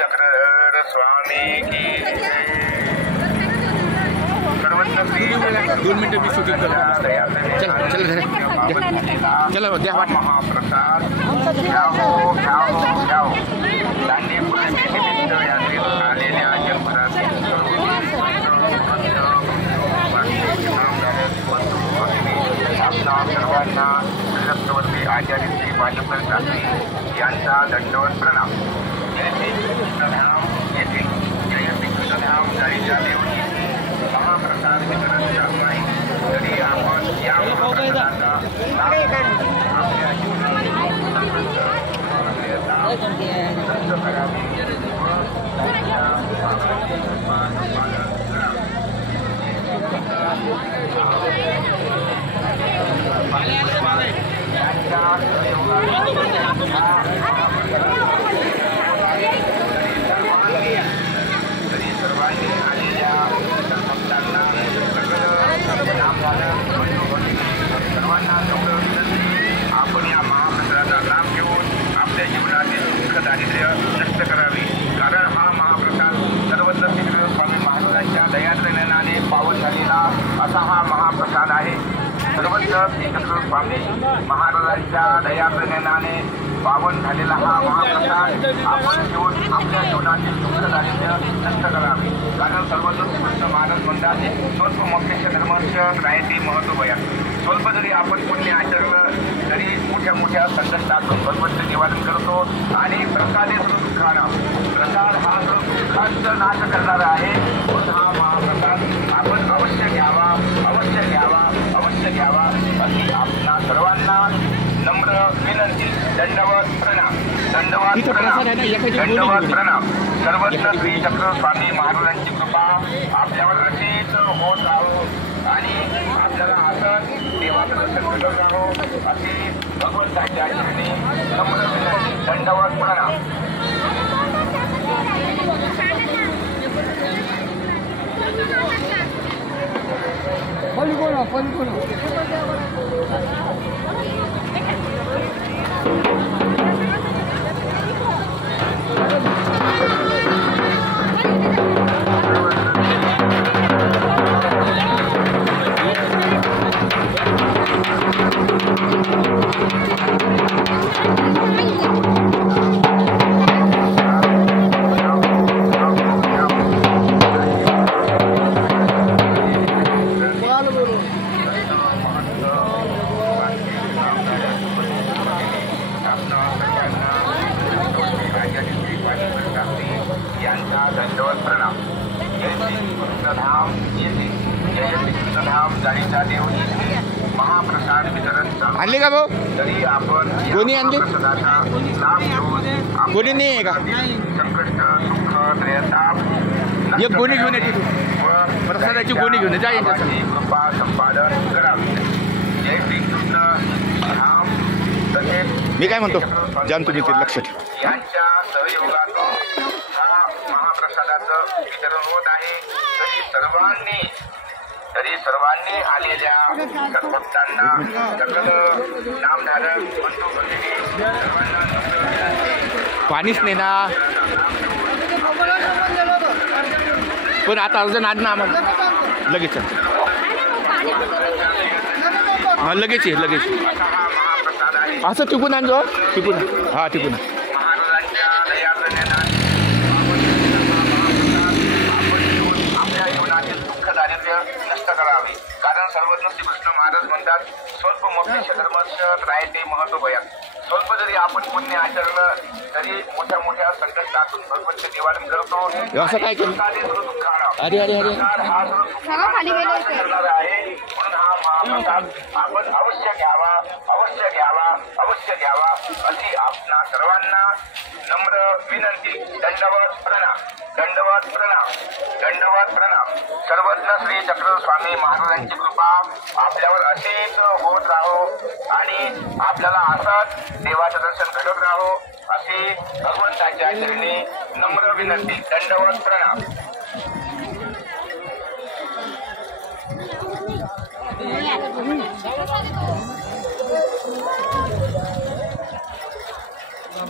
चक्रधर स्वामी की 2 मिनटं मी शूटिंग करतो. चला द्या वाट. महाप्रसाद घ्यावो घ्यावो घ्यावो. दांडी निमित्त यात्रेत आलेल्या जगभरातील आपणा सर्वांना श्रीरत्नवती आचार्य श्री बाजूकर शास्त्री यांचा दंडवत प्रणाम. जय श्री कृष्णधाम येथील जय श्री कृष्णधाम गाडीच्या देवणी महाप्रसाद वितरण चालू आहे. तरी आपण या महाप्रसादाचा लाभ आपल्या जीवनात सर्वांनी आलेल्या भक्तांना सर्वांना आपण या महाप्रसादाचा लाभ घेऊन आपल्या जीवनातील दुःख दारिद्र्य नष्ट करावी. कारण हा महाप्रसाद सर्वत्र श्री स्वामी महाराजांच्या दयात्रयाने पावन झालेला असा हा महाप्रसाद आहे. सर्वत्र श्री स्वामी महाराजांच्या दयात्रयाने पावन झालेला हा महाप्रसाद आपण घेऊन आपल्या जीवनातील दुःख दारिद्र्य नष्ट करावे. कारण सर्वत्र श्री महाराज म्हणतात स्वल्प मोक्ष धर्मस्य त्रायते महत्वया. स्वल्प जरी आपण पुण्य आचरलं तरी मोठ्या मोठ्या संकटातून भगवंत निवारण करतो. आणि प्रसादे दुःखाना प्रसाद हा दुःखांचा नाश करणारा आहे. म्हणून हा महाप्रसाद आपण अवश्य घ्यावा अवश्य घ्यावा अवश्य घ्यावा अशी आपणा सर्वांना नम्र विनंती. दंडवत प्रणाम दंडवत प्रणाम दंडवत प्रणाम. सर्वत्र श्री चक्र स्वामी महाराजांची कृपा आपल्यावर अशीच होत राहो आणि आपल्याला असंच देवाचं दर्शन घडत राहो अशी भगवंताच्या चरणी नम्र विनंती. दंडवत प्रणाम. यांचा दंडवत प्रणाम. जय श्री कृष्णधाम येथे जय श्री कृष्णधाम गाडीच्या देवणी महाप्रसाद वितरण आणली का भाऊ? तरी आपण कोणी आणली? प्रसादाचा लाभ घेऊन कोणी नाही आहे का? संकष्ट सुख त्रयताप एक गोणी घेऊन येते. प्रसादाची गोणी घेऊन जा यांच्यासाठी. कृपा संपादन करावे. जय श्री कृष्ण धाम. तसेच मी काय म्हणतो जाण तुम्ही ते लक्षात ठेवा. यांच्या सहयोगातून हा महाप्रसादाचं वितरण होत आहे. तरी सर्वांनी आलेल्या भक्तांना सकल नामधारक बंधू भगिनी सर्वांना पाणीच नाही ना. पण आता अर्जन आज ना आम्हाला लगेच हां लगेच आहे लगेच. असं टिकून आणजो टिकून. हां टिकून. महाराजांच्या दयाप्रण्याने आपल्या जीवनातील दुःख दारिद्र्य नष्ट करावे. कारण सर्वज्ञ श्रीकृष्ण महाराज म्हणतात स्वल्प मोक्ष धर्मस्य त्रायते महत्वया. स्वल्प जरी आपण पुण्य आचरलं तरी मोठ्या मोठ्या संकटातून भगवंत निवारण करतो. असं काय केलं? अरे अरे अरे आहे. म्हणून हा महाप्रसाद आपण अवश्य घ्यावा अवश्य घ्यावा अवश्य घ्यावा अशी आपणा सर्वांना नम्र विनंती. दंडवत प्रणाम दंडवत प्रणाम दंडवत प्रणाम. सर्वज्ञ श्री चक्र स्वामी महाराजांची कृपा आपल्यावर अशीच होत राहो आणि आपल्याला असंच देवाचं दर्शन घडत राहो अशी भगवंताच्या चरणी नम्र विनंती. दंडवत प्रणाम.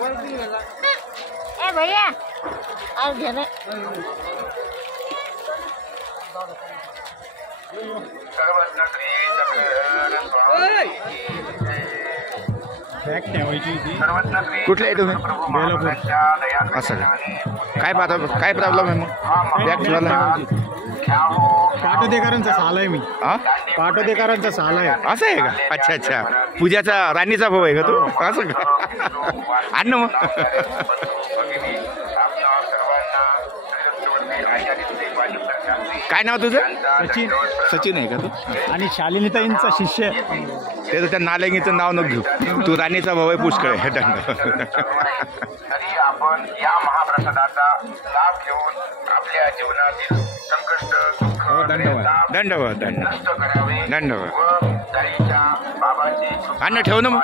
ए भैया आज घेणे कुठले आहे तुम्ही असं काय प्रॉब्लेम आहे मग बॅग ठेवायला पाटोदेकरांचा साल आहे मी हा पाटोदेकरांचा साल आहे असं आहे का अच्छा अच्छा पूजाचा राणीचा भाऊ आहे का तो असं का आण ना मग काय नाव तुझं सचिन सचिन आहे का तू आणि शालिनीताईंचा शिष्य ते त्या नालंगीचं नाव नको घेऊ तू राणीचा भाऊ आहे पुष्कळ आहे तरी आपण या महाप्रसादाचा लाभ घेऊन आपल्या जीवनातील संकष्ट धन्यवाद धन्यवाद नष्ट करावे धन्यवाद व गाईच्या बाबाची अन्न ठेव ना मग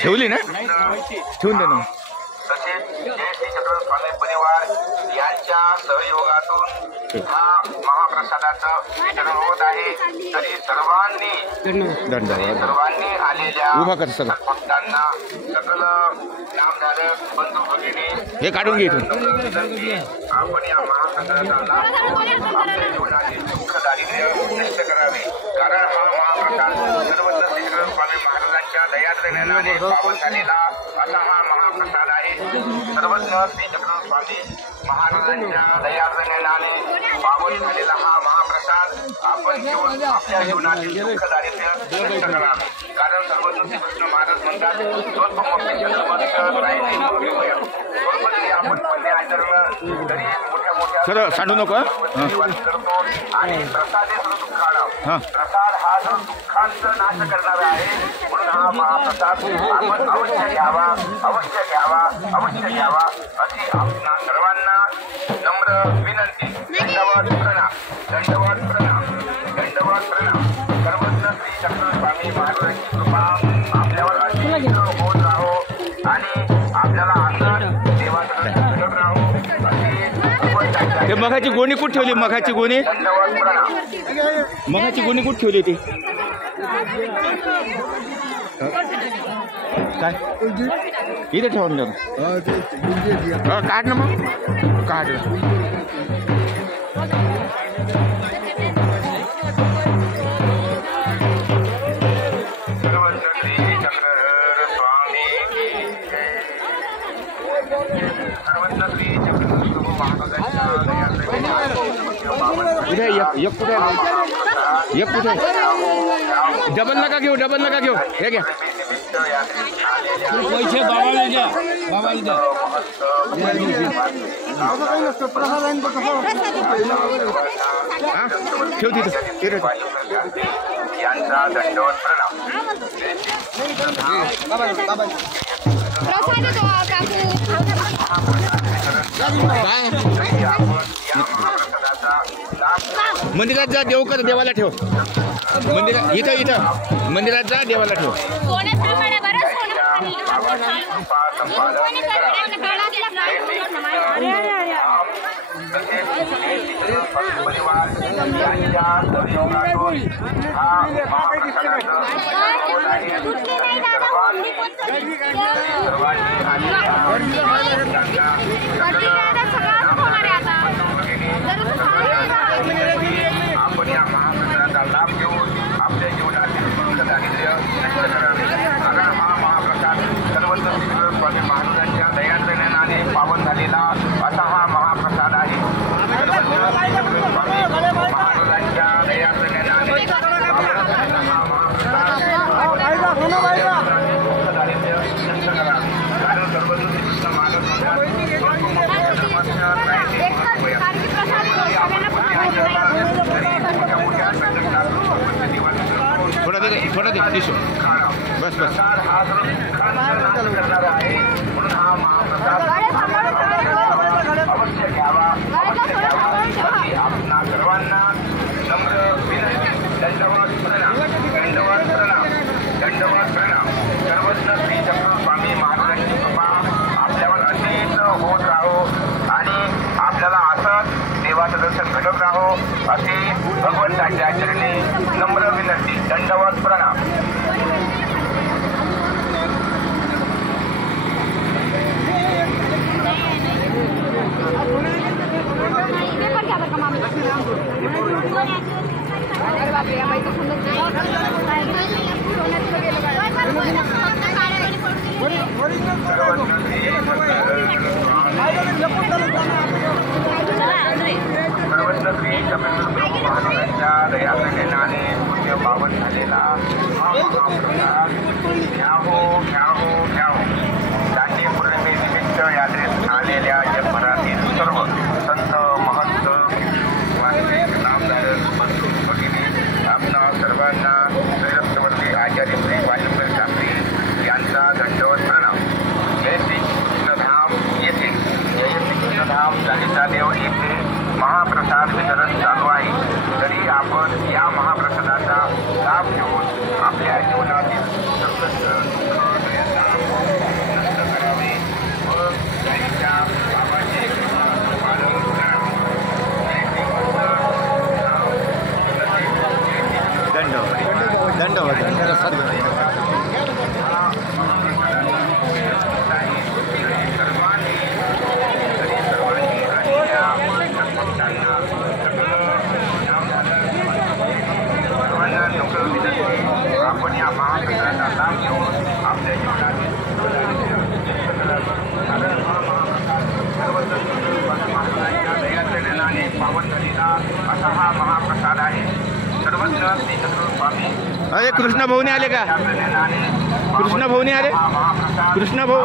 ठेवली ना ठेवून दे ना मग. तसेच जय श्री चक्र स्वामी परिवार यांच्या सहयोगातून हा महाप्रसादाचं वितरण होत आहे तरी सर्वांनी आलेल्या उभा कर सगळं. भक्तांना सकल नामधारक बंधू भगिनी हे काढून घे इथून आपण या महाप्रसादाचा लाभ आपल्या जीवनातील दुःख दारिद्र्य नष्ट करावे कारण हा महाप्रसाद सर्वत्र श्री स्वामी महाराजांच्या दयाद्रव्याने पावन झालेला असा हा महाप्रसाद आहे सर्वज्ञ श्री चक्र स्वामी महाराजांच्या दयाद्रव्याने पावन झालेला हा महाप्रसाद आपण घेऊन आपल्या जीवनातील दुःख दारिद्र्य नष्ट करावे कारण सर्वज्ञ श्री कृष्ण महाराज म्हणतात आपण पुण्य आचरण तरी मोठ्या मोठ्या सर सांडू नको करतो आणि प्रसाद हे सर्व दुःखाला हां प्रसाद हा सर्व दुःखांचा नाश करणारा आहे म्हणून हा महाप्रसाद आपण अवश्य घ्यावा अवश्य घ्यावा अवश्य घ्यावा अशी आपणा सर्वांना नम्र विनंती दंडवत प्रणाम दंडवत प्रणाम दंडवत प्रणाम सर्वज्ञ श्री चक्र स्वामी महाराजांची कृपा आपल्यावर अशी होत राहो आणि आपल्याला असं देवाचं दर्शन घडत राहो अशी ते मगाची गोणी कुठे ठेवली मगाची गोणी दंडवत प्रणाम मगाची गोणी कुठे ठेवली ती काय इथे ठेवून द्या काढ ना मग काढ एक कुठे एक कुठे डबल नका घेऊ हे घ्या पैसे बाबाला द्या बाबाला द्या हां ठेव तिथं यांचा दंडवत प्रणाम मंदिरात जा देव कर देवाला ठेव मंदिरात इथं मंदिरात जा देवाला ठेव परिवार यांच्या सहयोगातून हा आपण या महाप्रसादाचा लाभ घेऊन आपल्या जीवनातील दुःख दारिद्र्य नष्ट करावे कारण हा महाप्रसाद सर्वत्र श्री स्वामी महाराजांच्या दयाद्रव्याने पावन झालेला असा हा महाप्रसाद आहे स्वामी महाराजांच्या दयाद्रव्याने पावन झालेला हा महाप्रसाद दुःख दारिद्र्य नष्ट करावे कारण सर्वत्र श्री कृष्ण थोडा दे दिसो बस करणार आहे म्हणून हा महाप्रसाद अवश्य घ्यावा आपणा सर्वांना नम्र विनंती दंडवत प्रणाम दंडवत प्रणाम दंडवत प्रणाम सर्वज्ञ श्री चक्र स्वामी महाराजांची कृपा आपल्यावर अशीच होत राहो आणि आपल्याला असंच देवाचं दर्शन घडत राहो अशी भगवंताच्या चरणी नम्र विनंती दंडवत प्रणाम दांडी पौर्णिमेनिमित्त यात्रेत आलेल्या जगभरातील सर्व संत महंत वास्तविक नामधारक बंधू भगिनी आपणा सर्वांना श्रीरत्नवंती आचार्य श्री वायुदेव शास्त्री यांचा दंडवत प्रणाम. जय श्री कृष्णधाम येथे ललितादेव येथे महाप्रसाद वितरण चालू आहे. तरी आपण या महाप्रसादाचा लाभ घेऊन आपल्या जीवनातील संकट नष्ट करावे व गाईच्या बाबाचे पालन करावे. दंडवत आपण या महाप्रसादाचा लाभ घेऊन आपल्या जीवनातील महाराजांच्या दयाचरणाने पावन झालेला असा हा महाप्रसाद आहे. सर्वत्र श्री स्वामी अरे कृष्ण भाऊने आले का? कृष्ण भाऊने आले? कृष्ण भाऊ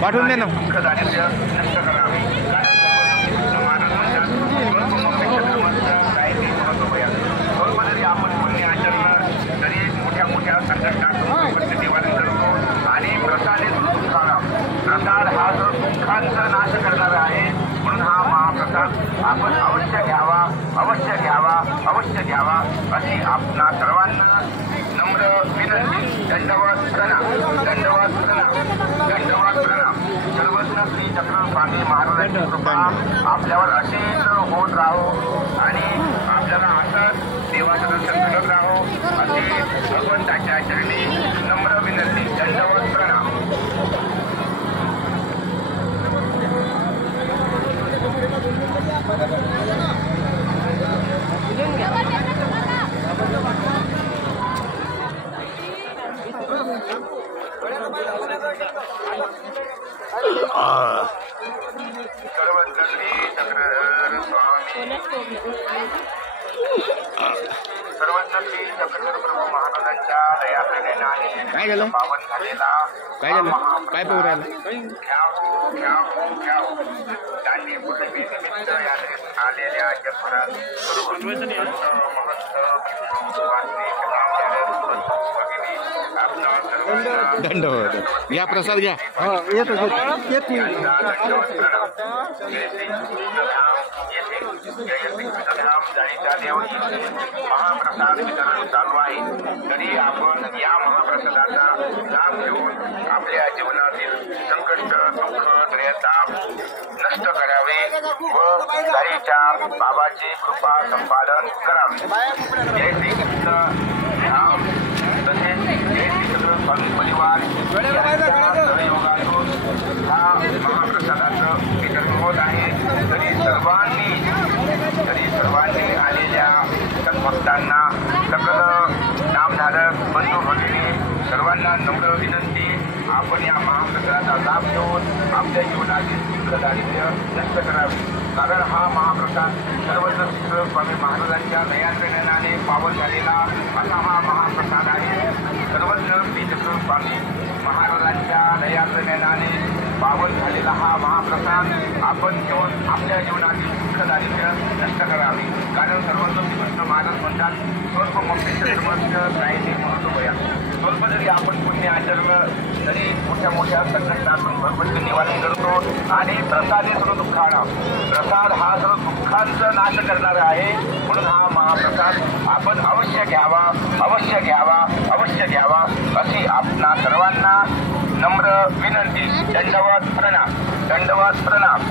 पाठवून दे ना. दुःख दारिद्र्य नष्ट करावे. आपण पुण्य आचरण तरी मोठ्या मोठ्या संकटातून निवारण करतो आणि प्रसाद प्रसाद हा जो दुःखांचा नाश करणारा आहे. म्हणून हा महाप्रसाद आपण अवश्य घ्यावा अवश्य घ्यावा अवश्य घ्यावा अशी आपणा सर्वांना नम्र विनंती. दंडवत प्रणाम दंडवत प्रणाम दंडवत प्रणाम. सर्वज्ञ श्री चक्र स्वामी महाराजांची कृपा आपल्यावर अशीच होत राहो आणि आपल्याला असंच देवाचं दर्शन करत राहो अशी भगवंताच्या चरणी नम्र विनंती. दंडवत प्रणाम. सर्वज्ञ श्री चक्र स्वामी सर्वज्ञ श्री चक्रधर प्रभू महाराजांच्या दयाप्रेरणाने पावन झालेला काय झालं? काय पाहू राहिलं? दांडी पौर्णिमेनिमित्त यात्रेत आलेल्या जगभरात सर्व दंडवत या प्रसाद घ्या. महाप्रसाद वितरण चालू आहे. तरी आपण या महाप्रसादाचा लाभ घेऊन आपल्या जीवनातील संकट दुःख त्रयताप नष्ट करावे व गाईच्या बाबाची कृपा संपादन करावे. जय श्री कृष्ण धाम तसेच जय श्री कृष्ण स्वामी परिवार सहयोगातून हा महाप्रसादाचं वितरण होत आहे. तरी सर्वांनी आलेल्या भक्तांना सकल नामधारक बंधू भगिनी सर्वांना नम्र विनंती. आपण या महाप्रसादाचा लाभ घेऊन आपल्या जीवनातील दुःख दारिद्र्य नष्ट करावे. कारण हा महाप्रसाद सर्वज्ञ श्री स्वामी महाराजांच्या दयाचरणाने पावन झालेला असा हा महाप्रसाद आहे. सर्वज्ञ श्री स्वामी महाराजांच्या दयाचरणाने पावन झालेला हा महाप्रसाद आपण घेऊन आपल्या जीवनातील दुःख दारिद्र्य नष्ट करावे. कारण सर्वज्ञ श्रीकृष्ण महाराज म्हणतात स्वल्प मोक्षेश्वर स्वल्प जरी आपण पुण्य आचरलं तरी मोठ्या मोठ्या संकटातून भरभरचे निवारण करतो आणि प्रसाद हे सर्व दुःखाणा. प्रसाद हा सर्व दुःखांचा नाश करणारा आहे. म्हणून हा महाप्रसाद आपण अवश्य घ्यावा अवश्य घ्यावा अवश्य घ्यावा अशी आपणा सर्वांना नम्र विनंती. दंडवत प्रणाम दंडवत प्रणाम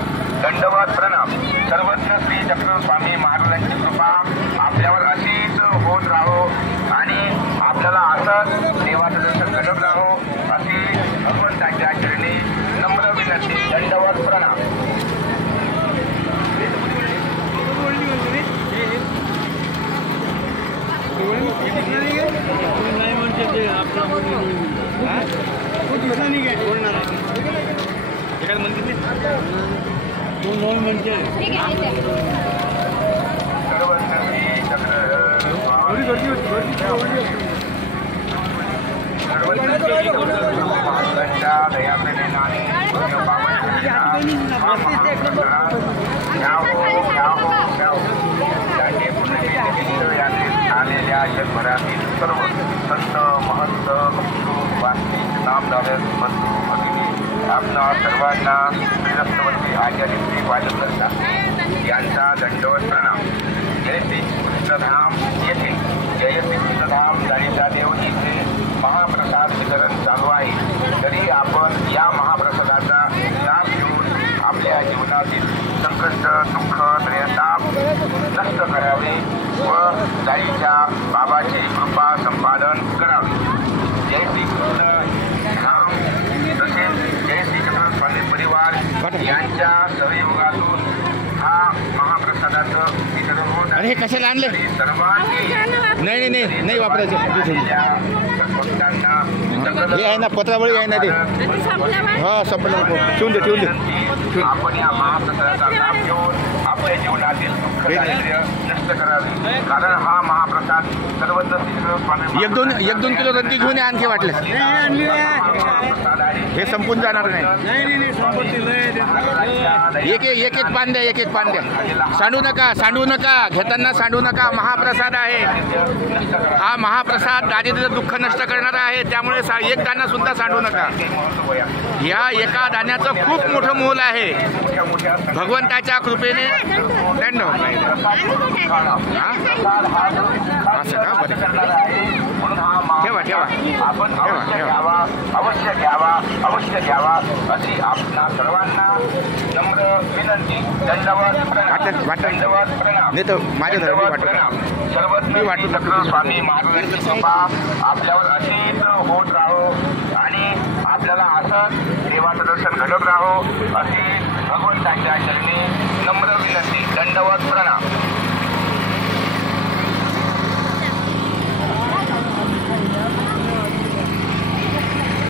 दंडवत प्रणाम. सर्वज्ञ श्री चक्र स्वामी महाराजांची कृपा आपल्यावर अशीच होत राहो आणि आपल्याला असंच देवाचं दर्शन करत राहो अशी भगवंताच्या चरणी नम्र विनंती. दंडवत प्रणाम. महाराजांच्या दयाप्रेमाने आलेल्या जगभरातील सर्व संत महंत वास्तविक नामदार बंधू भगिनी आपणा सर्वांना श्रीरत्नवंती आचार्यश्री वाजवता यांचा दंडवत प्रणाम. जय श्री कृष्णधाम येथे जय श्री कृष्णधाम जाणीचा देव येथे महाप्रसाद वितरण चालू आहे. तरी आपण या महाप्रसादाचा लाभ घेऊन आपल्या जीवनातील संकट दुःख त्रयताप नष्ट करावे व जाईच्या बाबाची कृपा संपादन करावे. जय श्री कृष्ण धाम तसेच जय श्री कृष्ण स्वामी परिवार यांच्या सहयोगातून हा महाप्रसादाचं वितरण होत अरे हे कशाला आणले? सर्वांनी नाही वापरायचं. भक्तांना हे आहे ना पत्रावळी आहे ना ते. हा संपलं ठेवून दे. आपण या महाप्रसादाचा लाभ घेऊन आपल्या जीवनातील दुःख दारिद्र्य नष्ट करावे. कारण हा महाप्रसाद सर्वत्र स्वामी एक दोन किलो रद्दी घेऊन या आणखी वाटलं. हे संपून जाणार नाही. एक पान द्या. सांडू नका घेताना सांडू नका. महाप्रसाद आहे हा. महाप्रसाद दारिद्र्य दुःख नष्ट करणारा आहे. त्यामुळे एक दाणा सुद्धा सांडू नका. या एका दाण्याचं खूप मोठं मोल आहे. भगवंताच्या कृपेने ठेवा. अवश्य घ्यावा अशी आपणा सर्वांना नम्र विनंती. दंडवत प्रणाम. नाही तर माझ्या धर्मी वाटत सर्वत्र स्वामी महाराजांची कृपा आपल्यावर अशीच होत राहो आणि आपल्याला असंच देवाचं दर्शन घडत राहो अशी भगवंताच्या चरणी नम्र विनंती. दंडवत प्रणाम.